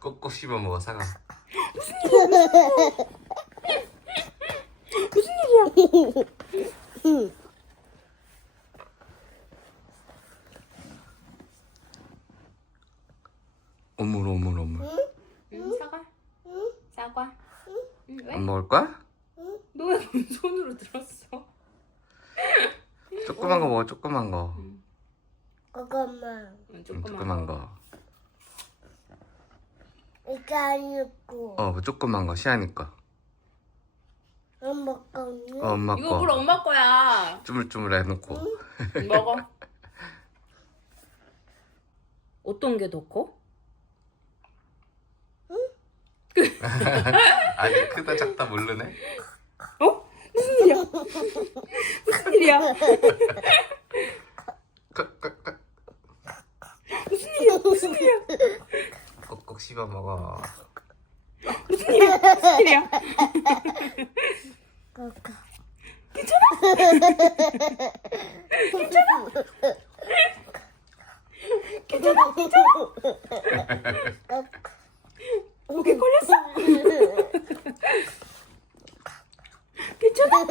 꼭꼭 씹어 먹어 사과. 무슨 일이야? 어물 어물 어물. 응, 사과. 사과. 응, 왜? 안 먹을 거야? 너 왜 손으로 들었어? 조그만 거 먹어 조그만 거. 잠깐만. 응, 조그만 거. 이거 아니고. 조그만 거 시안이 거. 엄마 거는. 엄마 이거 물 거. 엄마 거야. 쭈물쭈물 해놓고. 먹어. 어떤 게 더 커? 아직 크다 작다 모르네. 어? 무슨 일이야? 무슨 일이야? 무슨 일이야? 무슨 일이야? 꼭꼭 씹어 먹어. 무슨 일이야? 무슨 일이야? 목에 걸렸어? 괜찮아?